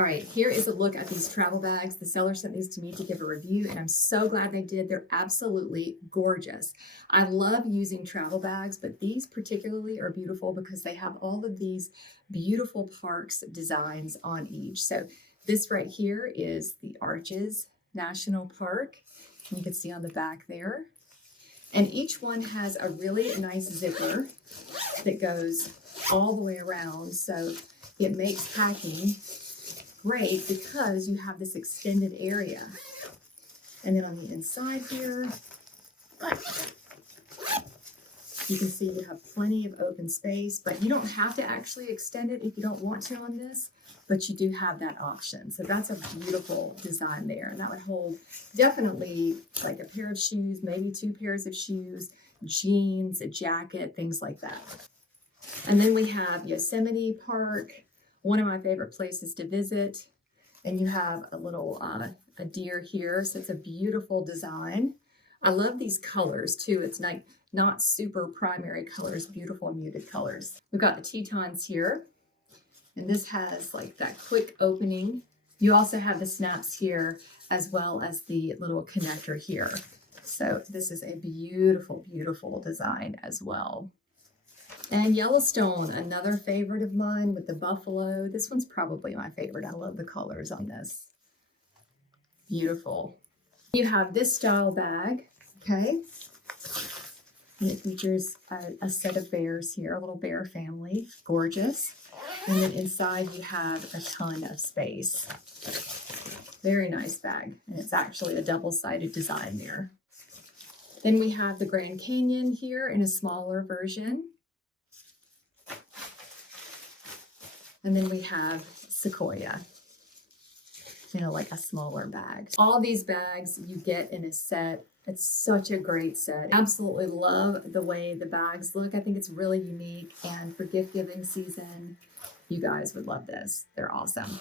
All right, here is a look at these travel bags. The seller sent these to me to give a review, and I'm so glad they did. They're absolutely gorgeous. I love using travel bags, but these particularly are beautiful because they have all of these beautiful parks designs on each. So this right here is the Arches National Park. You can see on the back there. And each one has a really nice zipper that goes all the way around. So it makes packing great because you have this extended area. And then on the inside here, you can see you have plenty of open space, but you don't have to actually extend it if you don't want to on this, but you do have that option. So that's a beautiful design there. And that would hold definitely like a pair of shoes, maybe 2 pairs of shoes, jeans, a jacket, things like that. And then we have Yosemite Park, one of my favorite places to visit. And you have a little a deer here, so it's a beautiful design. I love these colors too. It's like not super primary colors, beautiful muted colors. We've got the Tetons here, and this has like that quick opening. You also have the snaps here as well as the little connector here. So this is a beautiful, beautiful design as well. And Yellowstone, another favorite of mine with the buffalo. This one's probably my favorite. I love the colors on this. Beautiful. You have this style bag, okay? And it features a set of bears here, a little bear family, gorgeous. And then inside you have a ton of space. Very nice bag. And it's actually a double-sided design there. Then we have the Grand Canyon here in a smaller version. And then we have Sequoia, like a smaller bag. All these bags you get in a set. It's such a great set. Absolutely love the way the bags look. I think it's really unique. And for gift giving season, you guys would love this. They're awesome.